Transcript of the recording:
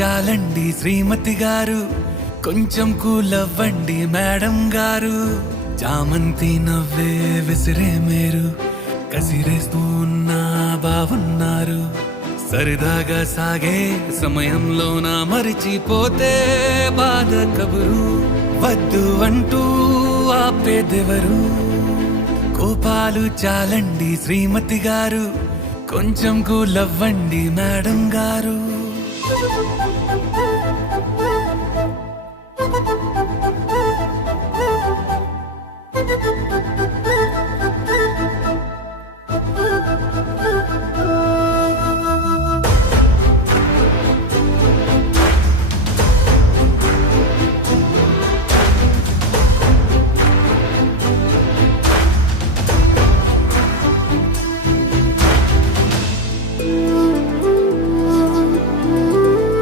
చాలండి శ్రీమతి గారు, కొంచెం కూలవ్వండి మేడం గారు. చామంతి నవ్వే విసిరే మేరు, కసిరేస్తూ ఉన్నా బాగున్నారు. సరదాగా సాగే సమయంలోన మరిచిపోతే బాధ కబురు. వద్దు అంటూ ఆపేదెవరు? కోపాలు చాలండి శ్రీమతి గారు, కొంచెం కూలవ్వండి మేడం గారు.